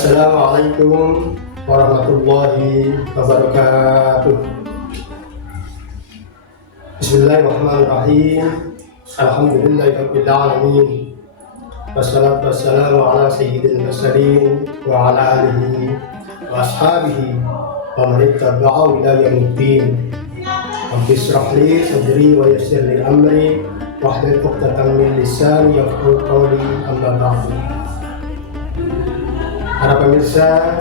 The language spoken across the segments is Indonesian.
Assalamualaikum warahmatullahi wabarakatuh. Bismillahirrahmanirrahim. Alhamdulillahirabbil alamin. Wassalatu wassalamu ala sayyidil mursalin wa ala alihi wa ashabihi wa man ittaba'ahu ila yaumiddin. Rabbi shrah li sadri wa yassir li amri wahlul 'uqdatam min lisani yafqahu qawli, amma ba'du. Para pemirsa,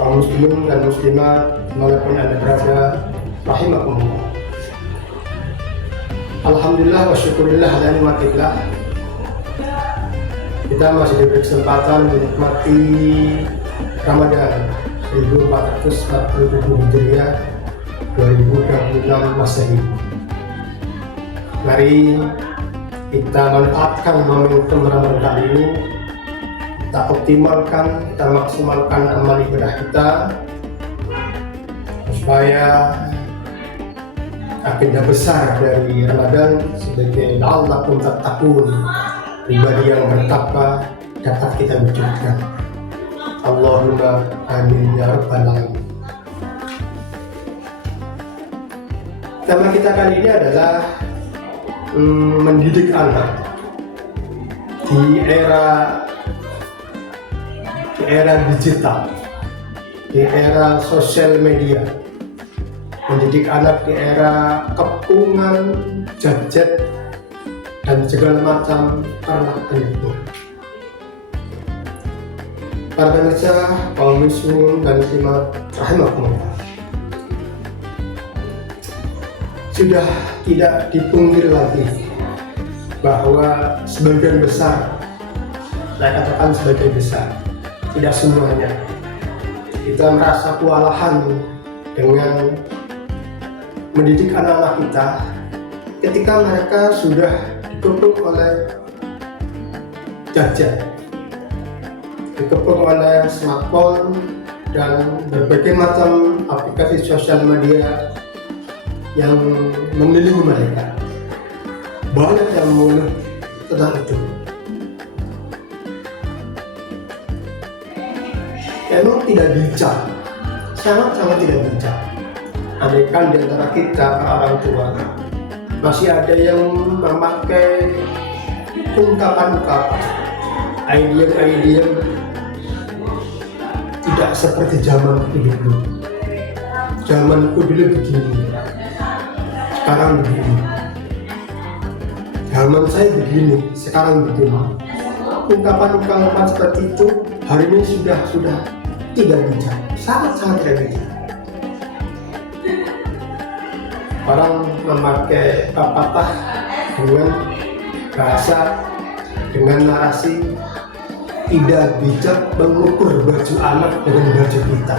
kaum muslimin dan muslimat dimanapun Anda berada, rahimakumullah. Alhamdulillah wa syukurillah ala nikmatillah. Kita masih diberi kesempatan menikmati Ramadan 1447 Hijriah 2026 Masehi. Mari kita manfaatkan momentum Ramadan kali ini, kita optimalkan, kita maksimalkan amal ibadah kita supaya agenda besar dari Ramadan sebagai la'allakum tattaqun, pribadi yang bertakwa, dapat kita wujudkan. Allahumma amin ya rabbal alamin. Tema kita kali ini adalah mendidik anak di era digital, di era sosial media, mendidik anak di era kepungan, gadget, dan segala macam pernak pernik. Para pemirsa, kaum muslimin dan muslimat rahimakumullah, sudah tidak dipungkiri lagi bahwa sebagian besar, saya katakan sebagian besar, tidak semuanya, kita merasa kewalahan dengan mendidik anak-anak kita ketika mereka sudah dikepung oleh gadget, dikepung oleh smartphone dan berbagai macam aplikasi sosial media yang mengelilingi mereka. Banyak yang mengeluh tentang itu. Memang tidak bijak, sangat-sangat tidak bijak. Andaikan di antara kita, para orang tua, masih ada yang memakai ungkapan-ungkapan, idea-idea tidak seperti zamanku dulu. Zamanku dulu begini, sekarang begini. Zaman saya begini, sekarang begini. Ungkapan-ungkapan seperti itu hari ini sudah tidak bijak, sangat-sangat tidak bijak. Orang memakai pepatah dengan bahasa, dengan narasi tidak bijak mengukur baju anak dengan baju kita.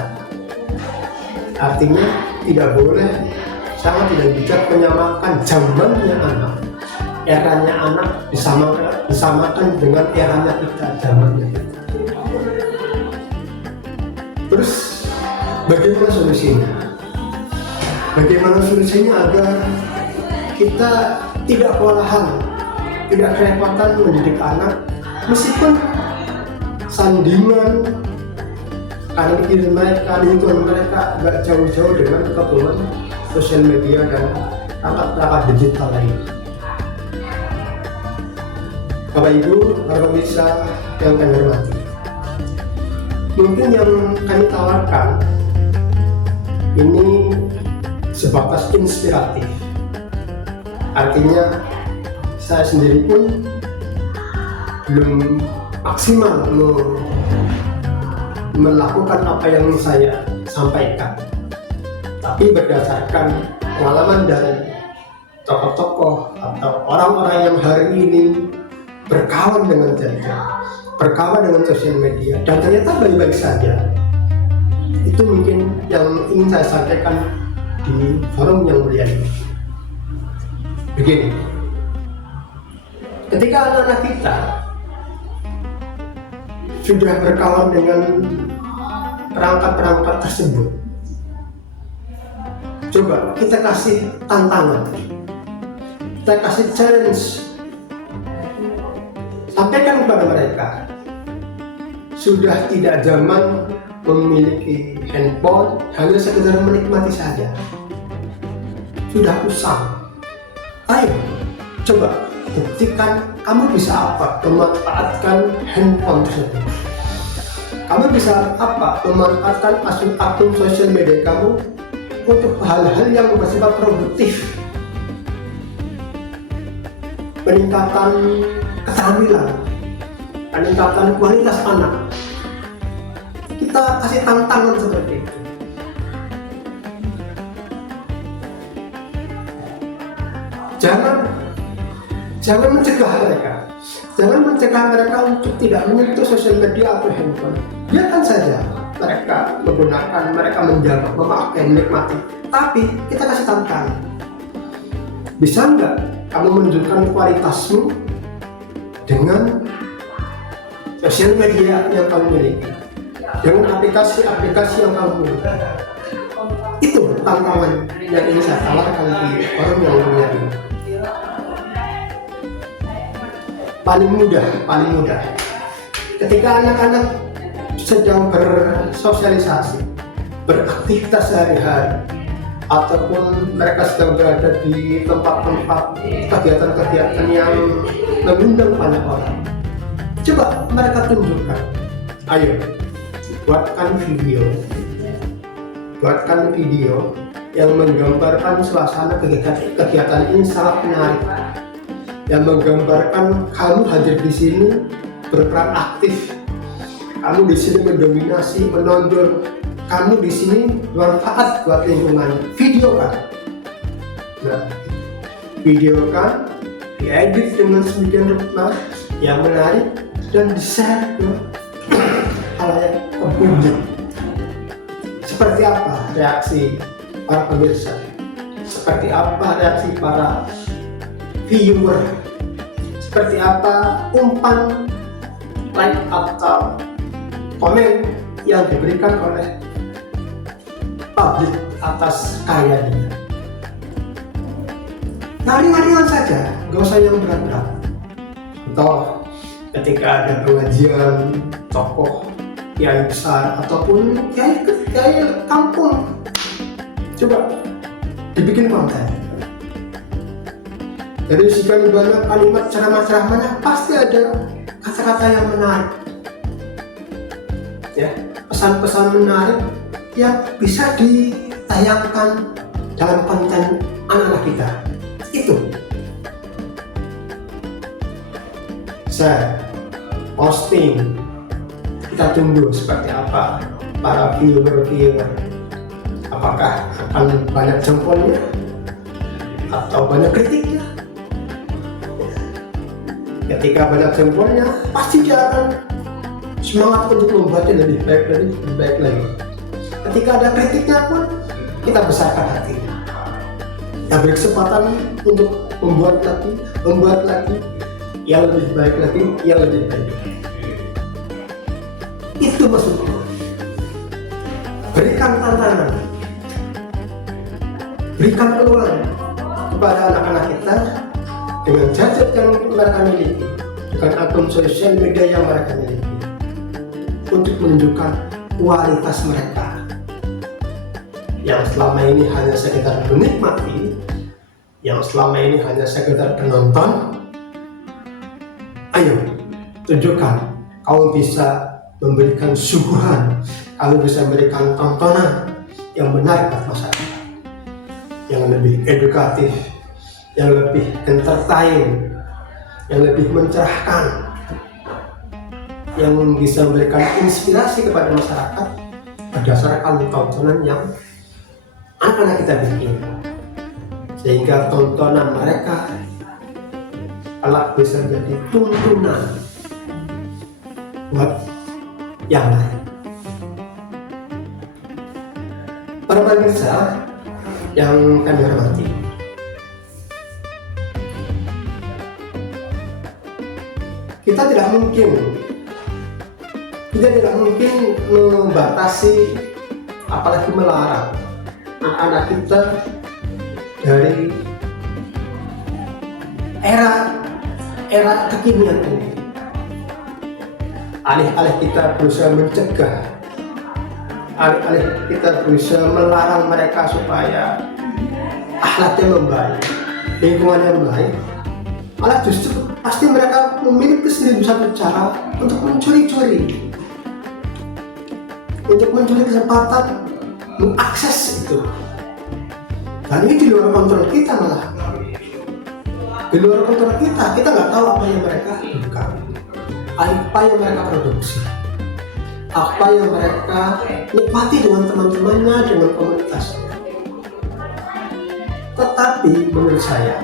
Artinya tidak boleh, sangat tidak bijak menyamakan zamannya anak, eranya anak disamakan dengan eranya kita, zamannya kita. Terus bagaimana solusinya? Bagaimana solusinya agar kita tidak kewalahan, tidak kerepotan mendidik anak, meskipun sandingan kanan kiri mereka, lingkungan mereka gak jauh-jauh dengan kekepungan sosial media dan perangkat-perangkat digital lain. Bapak Ibu, para pemirsa yang kami hormati, mungkin yang kami tawarkan ini sebatas inspiratif. Artinya saya sendiri pun belum maksimal melakukan apa yang saya sampaikan, tapi berdasarkan pengalaman dari tokoh-tokoh atau orang-orang yang hari ini berkawan dengan gadget, berkawan dengan sosial media, dan ternyata baik-baik saja. Itu mungkin yang ingin saya sampaikan di forum yang mulia ini. Begini, ketika anak-anak kita sudah berkawan dengan perangkat-perangkat tersebut, coba kita kasih tantangan, kita kasih challenge, sampaikan kepada mereka sudah tidak zaman memiliki handphone hanya sekedar menikmati saja. Sudah usang. Ayo, coba buktikan kamu bisa apa memanfaatkan handphone tersebut. Kamu bisa apa memanfaatkan akun sosial media kamu untuk hal-hal yang bersifat produktif, peningkatan keterampilan, peningkatan kualitas anak. Kita kasih tantangan seperti itu. Jangan mencegah mereka untuk tidak menyentuh sosial media atau handphone. Biarkan saja mereka menggunakan, mereka menjaga, memakai, menikmati. Tapi kita kasih tantangan. Bisa nggak kamu menunjukkan kualitasmu dengan sosial media yang kamu miliki, dengan aplikasi-aplikasi yang kamu miliki? Itu tantangan yang ingin saya tawarkan di orang yang milenial. Paling mudah ketika anak-anak sedang bersosialisasi, beraktivitas sehari-hari, ataupun mereka sedang berada di tempat-tempat kegiatan-kegiatan yang mengundang banyak orang, coba mereka tunjukkan. Ayo, buatkan video yang menggambarkan suasana kegiatan ini sangat menarik, yang menggambarkan kamu hadir di sini berperan aktif, kamu di sini mendominasi, menonjol, kamu di sini bermanfaat buat lingkungan. Videokan, diedit dengan sedemikian rupa yang menarik dan di-share ke halayak publik. Seperti apa reaksi para pemirsa? Seperti apa reaksi para viewer? Seperti apa umpan, like atau komen yang diberikan oleh publik atas karya dia? Ringan-ringan saja, gak usah yang berat-berat. Atau ketika ada pengajian tokoh kiai besar ataupun kiai kampung, coba dibikin konten. Dari sekian banyak kalimat ceramah-ceramahnya pasti ada kata-kata yang menarik, ya, pesan-pesan menarik yang bisa ditayangkan dalam konten anak-anak kita. Itu saya posting, kita tunggu seperti apa para viewer. Apakah akan banyak jempolnya atau banyak kritiknya? Ketika banyak jempolnya, pasti dia akan semangat untuk membuatnya lebih baik lagi. Ketika ada kritiknya pun, kita besarkan hati. Kita beri kesempatan untuk membuat lagi yang lebih baik lagi, yang lebih baik. Itu maksudnya. Berikan tantangan, berikan peluang kepada anak-anak kita dengan gadget yang mereka miliki, dengan akun sosial media yang mereka miliki, untuk menunjukkan kualitas mereka yang selama ini hanya sekedar menikmati, yang selama ini hanya sekedar penonton. Ayo, tunjukkan kamu bisa memberikan suguhan, kamu bisa memberikan tontonan yang menarik buat masyarakat, yang lebih edukatif, yang lebih entertain, yang lebih mencerahkan, yang bisa memberikan inspirasi kepada masyarakat berdasarkan tontonan yang anak-anak kita bikin, sehingga tontonan mereka kelak bisa menjadi tuntunan buat yang lain. Para pemirsa yang kami hormati, kita tidak mungkin membatasi, apalagi melarang anak-anak kita dari era kekinian ini. alih-alih kita berusaha mencegah, alih-alih kita berusaha melarang mereka supaya akhlaknya membaik, lingkungannya baik, malah justru pasti mereka memiliki sendiri satu cara untuk mencuri-curi, kesempatan mengakses itu. Dan ini di luar kontrol kita, malah di luar kontrol kita nggak tahu apa yang mereka buka, apa yang mereka produksi, apa yang mereka nikmati dengan teman-temannya, dengan komunitasnya. Tetapi menurut saya,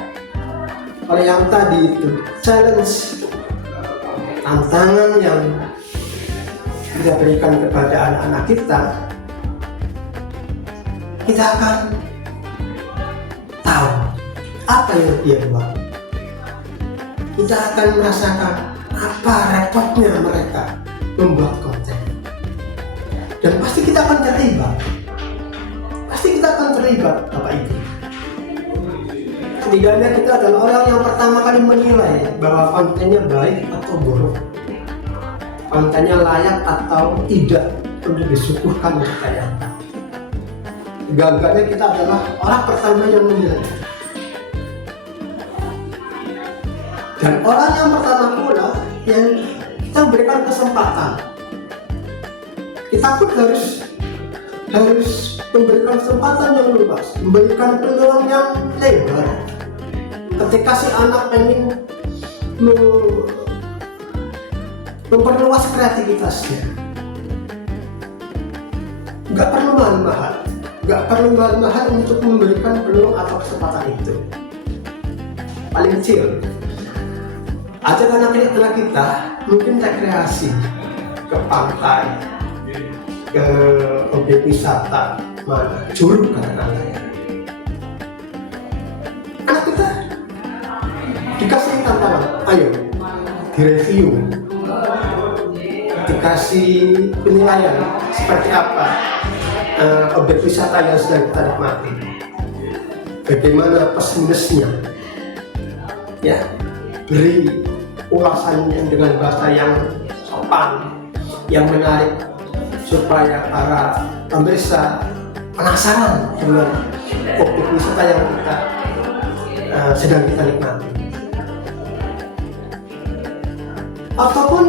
oleh yang tadi itu challenge, tantangan yang kita berikan kepada anak-anak kita akan tahu apa yang dia buat. Kita akan merasakan apa repotnya mereka membuat konten. Dan pasti kita akan terlibat. Bapak Ibu. Setidaknya kita adalah orang yang pertama kali menilai bahwa kontennya baik atau buruk, kontennya layak atau tidak untuk disuguhkan untuk tayangkan. Gagaknya kita adalah orang pertama yang menilai. Dan orang yang pertama pula yang kita berikan kesempatan. Kita pun harus memberikan kesempatan yang luas, memberikan peluang yang lebar. Ketika si anak ingin memperluas kreativitasnya, nggak perlu mahal untuk memberikan peluang atau kesempatan itu. Paling kecil, ajak anak-anak kita mungkin rekreasi ke pantai, ke objek wisata, mana Curug katakanlah. Anak kita dikasih tantangan, ayo direview, dikasih penilaian seperti apa objek wisata yang sedang kita nikmati, bagaimana plus minusnya, ya, beri ulasannya dengan bahasa yang sopan, yang menarik, supaya para pemirsa penasaran dengan objek wisata yang kita sedang kita nikmati. Ataupun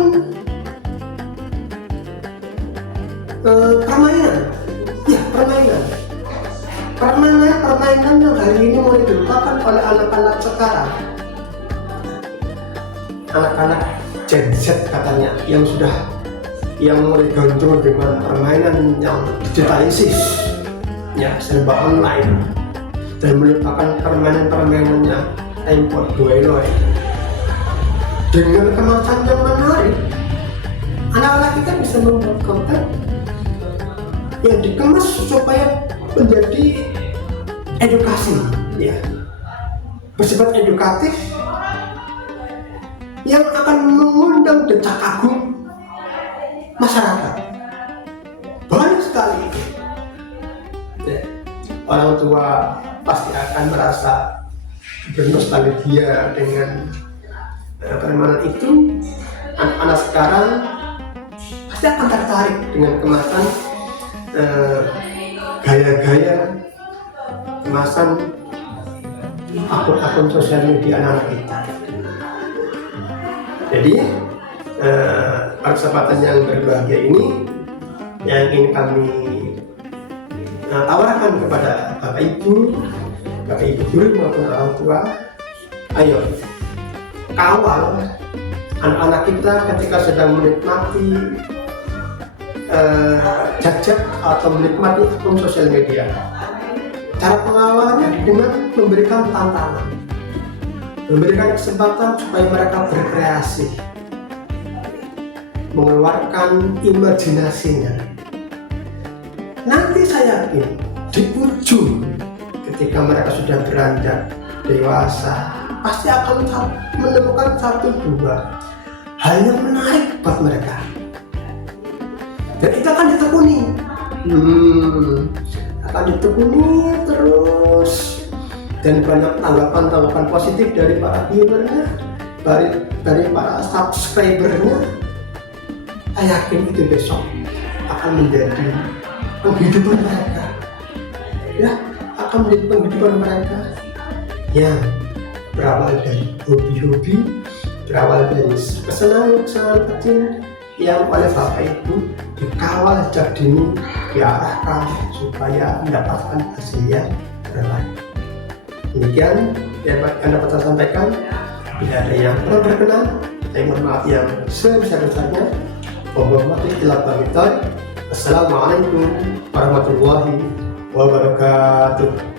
permainan yang hari ini mulai dilupakan oleh anak-anak sekarang, anak-anak Gen Z katanya, yang mulai gandrung dengan permainan yang digitalisis, ya, serba online, dan melupakan permainan-permainannya tempo duelo. Dengan kemasan yang menarik, anak-anak kita bisa membuat konten yang dikemas supaya menjadi edukasi, ya, bersifat edukatif, yang akan mengundang decak kagum masyarakat. Banyak sekali itu, ya. Orang tua pasti akan merasa bernostalgia dengan permainan itu. Anak-anak sekarang pasti akan tertarik dengan kemasan gaya-gaya kemasan akun-akun sosial media anak-anak kita. Jadi pada kesempatan yang berbahagia ini, yang ingin kami tawarkan kepada Bapak Ibu guru maupun orang tua, ayo kawal anak-anak kita ketika sedang menikmati jajak atau menikmati akun sosial media. Cara pengawalannya dengan memberikan tantangan, memberikan kesempatan supaya mereka berkreasi, mengeluarkan imajinasinya. Nanti saya yakin di ujung, ketika mereka sudah beranjak dewasa, pasti akan menemukan satu dua hal yang menarik buat mereka, dan itu akan ditekuni, terus, dan banyak tanggapan positif dari para viewernya, dari para subscribernya. saya yakin itu besok akan menjadi penghidupan mereka, ya, akan menjadi penghidupan mereka yang berawal dari hobi-hobi, berawal dari kesenangan-kesenangan kecil yang oleh Bapak Ibu dikawal sejak dini, diarahkan supaya mendapatkan hasil yang terbaik. Demikian yang dapat saya sampaikan. Bila ada yang kurang berkenan, saya mohon maaf yang sebesar-besarnya. Wassalamualaikum warahmatullahi wabarakatuh.